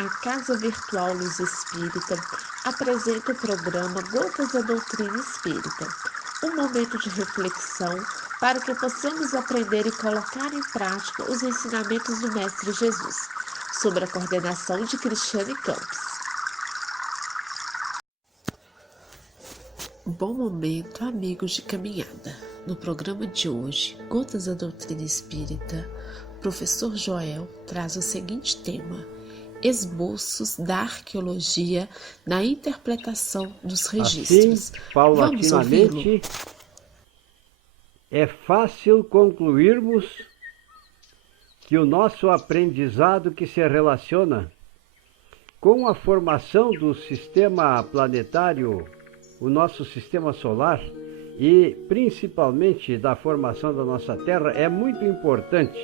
A Casa Virtual Luz Espírita apresenta o programa Gotas da Doutrina Espírita, um momento de reflexão para que possamos aprender e colocar em prática os ensinamentos do Mestre Jesus, sob a coordenação de Cristiane Campos. Bom momento, amigos de caminhada. No programa de hoje, Gotas da Doutrina Espírita, o professor Joel traz o seguinte tema: esboços da arqueologia na interpretação dos registros. Assim, paulatinamente, é fácil concluirmos que o nosso aprendizado que se relaciona com a formação do sistema planetário, o nosso sistema solar, e principalmente da formação da nossa Terra, é muito importante.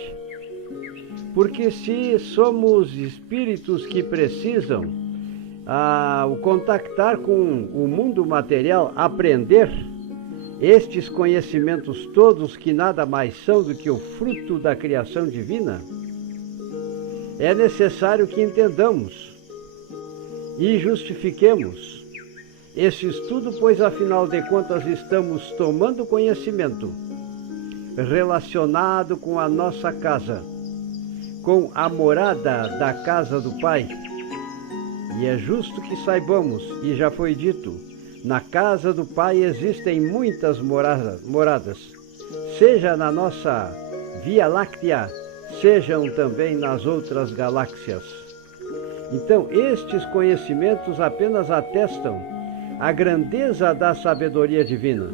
Porque se somos espíritos que precisam o contactar com o mundo material, aprender estes conhecimentos todos que nada mais são do que o fruto da criação divina, é necessário que entendamos e justifiquemos esse estudo, pois afinal de contas estamos tomando conhecimento relacionado com a nossa casa, com a morada da casa do Pai. E é justo que saibamos, e já foi dito, na casa do Pai existem muitas moradas, seja na nossa Via Láctea, sejam também nas outras galáxias. Então, estes conhecimentos apenas atestam a grandeza da sabedoria divina,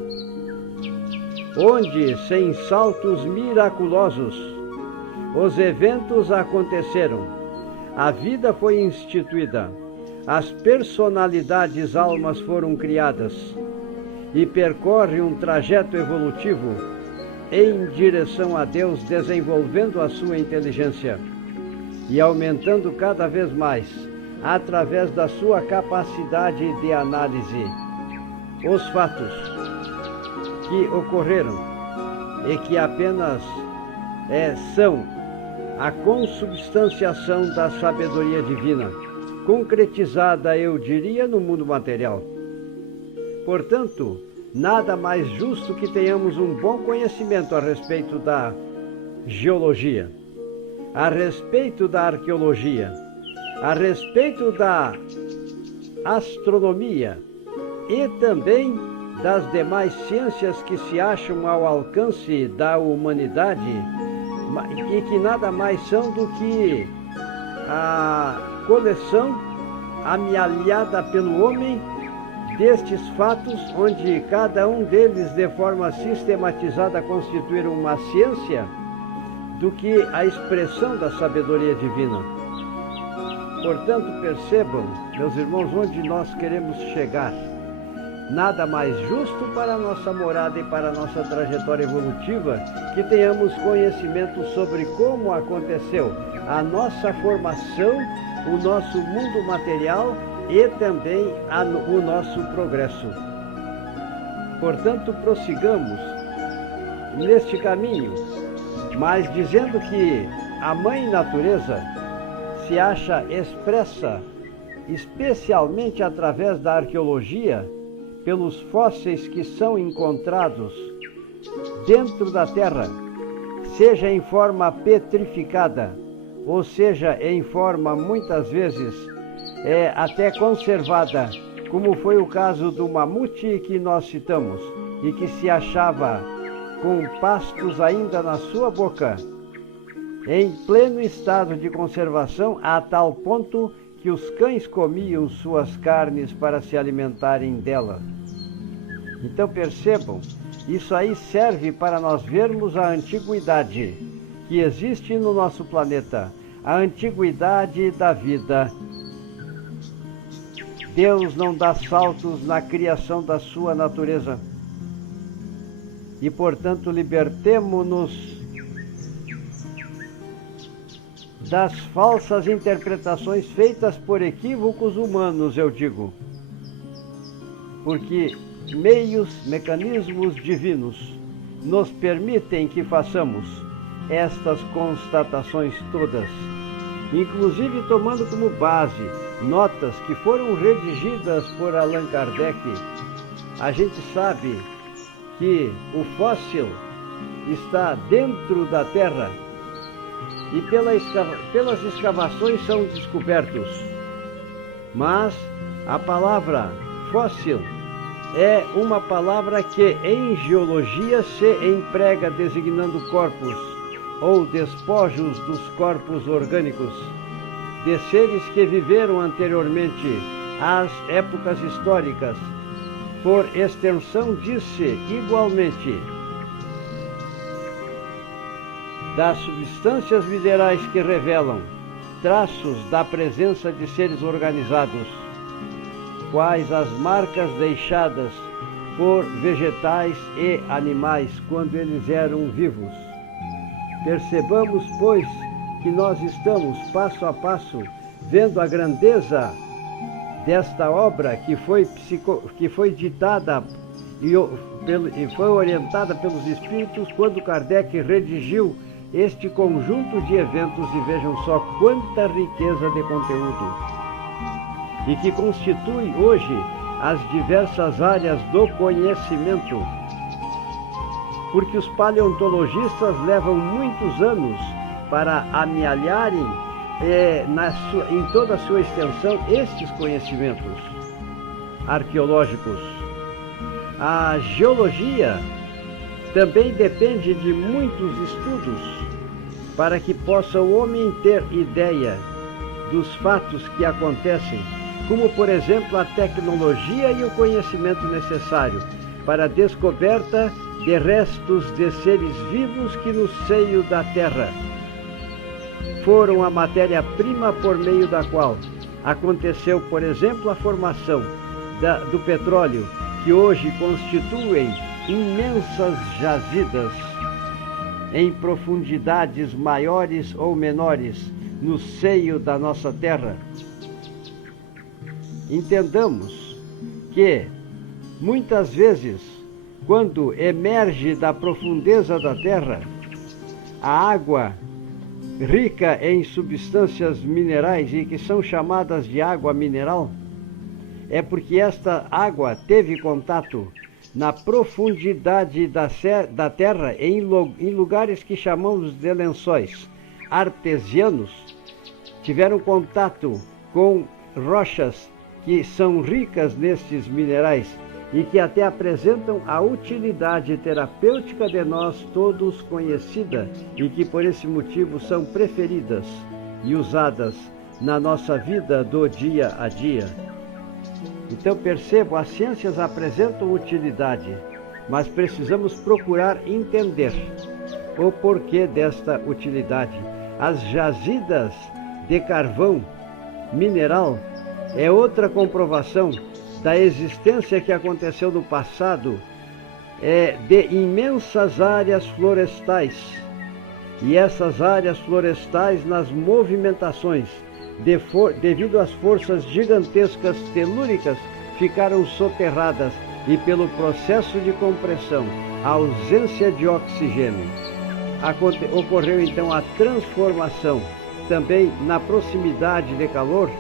onde, sem saltos miraculosos, os eventos aconteceram, a vida foi instituída, as personalidades almas foram criadas e percorre um trajeto evolutivo em direção a Deus, desenvolvendo a sua inteligência e aumentando cada vez mais, através da sua capacidade de análise, os fatos que ocorreram e que apenas são a consubstanciação da sabedoria divina, concretizada, eu diria, no mundo material. Portanto, nada mais justo que tenhamos um bom conhecimento a respeito da geologia, a respeito da arqueologia, a respeito da astronomia e também das demais ciências que se acham ao alcance da humanidade e que nada mais são do que a coleção amealhada pelo homem destes fatos, onde cada um deles de forma sistematizada constituir uma ciência do que a expressão da sabedoria divina. Portanto, percebam, meus irmãos, onde nós queremos chegar. Nada mais justo para a nossa morada e para a nossa trajetória evolutiva que tenhamos conhecimento sobre como aconteceu a nossa formação, o nosso mundo material e também o nosso progresso. Portanto, prossigamos neste caminho, mas dizendo que a Mãe Natureza se acha expressa especialmente através da arqueologia, pelos fósseis que são encontrados dentro da Terra, seja em forma petrificada, ou seja em forma muitas vezes até conservada, como foi o caso do mamute que nós citamos, e que se achava com pastos ainda na sua boca, em pleno estado de conservação, a tal ponto que os cães comiam suas carnes para se alimentarem dela. Então percebam, isso aí serve para nós vermos a antiguidade que existe no nosso planeta, a antiguidade da vida. Deus não dá saltos na criação da sua natureza. E, portanto, libertemo-nos das falsas interpretações feitas por equívocos humanos, eu digo. Porque mecanismos divinos nos permitem que façamos estas constatações todas. inclusive tomando como base notas que foram redigidas por Allan Kardec, a gente sabe que o fóssil está dentro da Terra e pelas escavações são descobertos. Mas a palavra fóssil é uma palavra que em geologia se emprega designando corpos ou despojos dos corpos orgânicos de seres que viveram anteriormente às épocas históricas. Por extensão, diz-se igualmente das substâncias minerais que revelam traços da presença de seres organizados, quais as marcas deixadas por vegetais e animais quando eles eram vivos. Percebamos, pois, que nós estamos passo a passo vendo a grandeza desta obra que foi ditada e foi orientada pelos Espíritos quando Kardec redigiu este conjunto de eventos, e vejam só quanta riqueza de conteúdo, e que constitui hoje as diversas áreas do conhecimento, porque os paleontologistas levam muitos anos para amealharem em toda a sua extensão estes conhecimentos arqueológicos. A geologia também depende de muitos estudos para que possa o homem ter ideia dos fatos que acontecem, como por exemplo a tecnologia e o conhecimento necessário para a descoberta de restos de seres vivos que no seio da Terra foram a matéria-prima por meio da qual aconteceu, por exemplo, a formação do petróleo, que hoje constituem imensas jazidas em profundidades maiores ou menores no seio da nossa Terra. Entendamos que, muitas vezes, quando emerge da profundeza da Terra, a água rica em substâncias minerais e que são chamadas de água mineral, é porque esta água teve contato na profundidade da Terra, em lugares que chamamos de lençóis artesianos, tiveram contato com rochas que são ricas nestes minerais e que até apresentam a utilidade terapêutica de nós todos conhecida, e que por esse motivo são preferidas e usadas na nossa vida do dia a dia. Então percebo, as ciências apresentam utilidade, mas precisamos procurar entender o porquê desta utilidade. As jazidas de carvão mineral é outra comprovação da existência que aconteceu no passado de imensas áreas florestais. E essas áreas florestais, nas movimentações, devido às forças gigantescas telúricas, ficaram soterradas, e pelo processo de compressão, a ausência de oxigênio, ocorreu então a transformação também na proximidade de calor,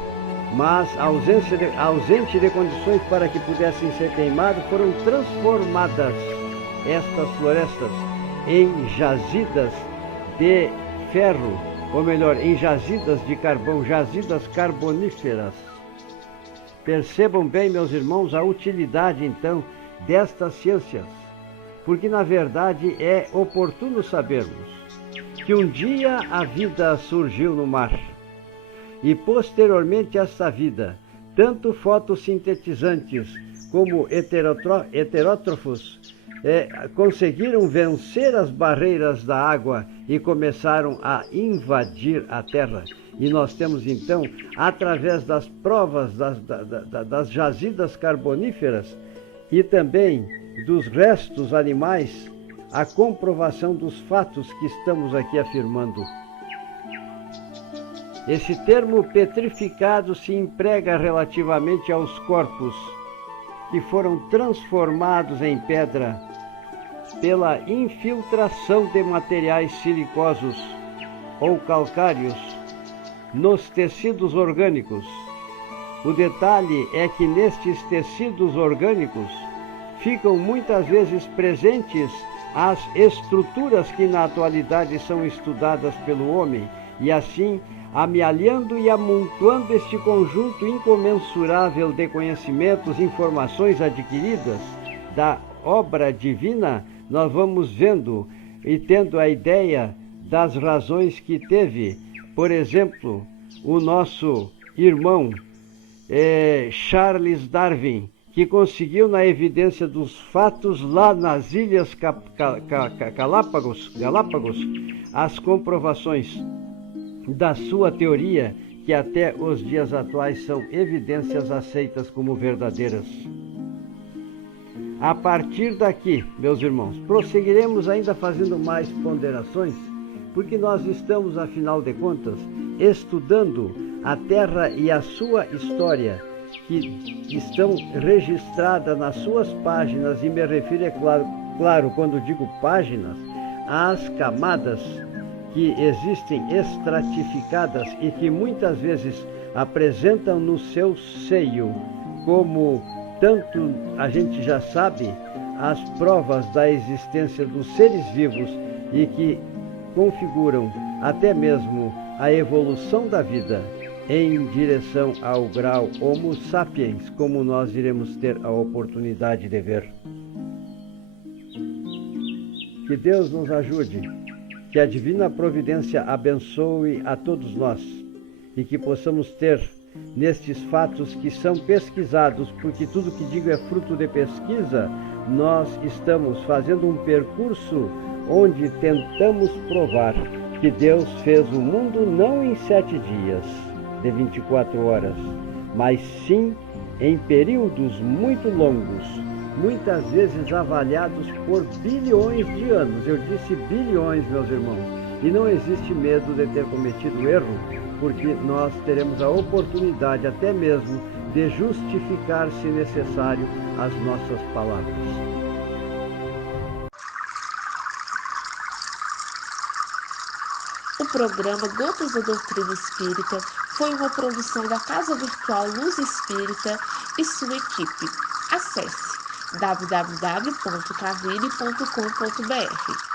mas ausente de condições para que pudessem ser queimados, foram transformadas estas florestas em jazidas de ferro, ou melhor, em jazidas de carvão, jazidas carboníferas. Percebam bem, meus irmãos, a utilidade então destas ciências, porque na verdade é oportuno sabermos que um dia a vida surgiu no mar, e posteriormente essa vida, tanto fotossintetizantes como heterótrofos, conseguiram vencer as barreiras da água e começaram a invadir a Terra. E nós temos então, através das provas das jazidas carboníferas e também dos restos animais, a comprovação dos fatos que estamos aqui afirmando. Esse termo petrificado se emprega relativamente aos corpos que foram transformados em pedra pela infiltração de materiais silicosos ou calcários nos tecidos orgânicos. O detalhe é que nestes tecidos orgânicos ficam muitas vezes presentes as estruturas que na atualidade são estudadas pelo homem, e assim, amealhando e amontoando este conjunto incomensurável de conhecimentos, informações adquiridas da obra divina, nós vamos vendo e tendo a ideia das razões que teve, por exemplo, o nosso irmão Charles Darwin, que conseguiu, na evidência dos fatos lá nas Ilhas Galápagos, as comprovações da sua teoria, que até os dias atuais são evidências aceitas como verdadeiras. A partir daqui, meus irmãos, prosseguiremos ainda fazendo mais ponderações, porque nós estamos, afinal de contas, estudando a Terra e a sua história, que estão registradas nas suas páginas, e me refiro, é claro, quando digo páginas, às camadas que existem estratificadas e que muitas vezes apresentam no seu seio, como tanto a gente já sabe, as provas da existência dos seres vivos e que configuram até mesmo a evolução da vida em direção ao grau Homo sapiens, como nós iremos ter a oportunidade de ver. Que Deus nos ajude, que a divina providência abençoe a todos nós e que possamos ter nestes fatos que são pesquisados, porque tudo que digo é fruto de pesquisa, nós estamos fazendo um percurso onde tentamos provar que Deus fez o mundo não em 7 dias de 24 horas, mas sim em períodos muito longos, muitas vezes avaliados por bilhões de anos. Eu disse bilhões, meus irmãos, e não existe medo de ter cometido erro, porque nós teremos a oportunidade até mesmo de justificar, se necessário, as nossas palavras. O programa Gotas da Doutrina Espírita foi uma produção da Casa Virtual Luz Espírita e sua equipe. Acesse www.cavile.com.br.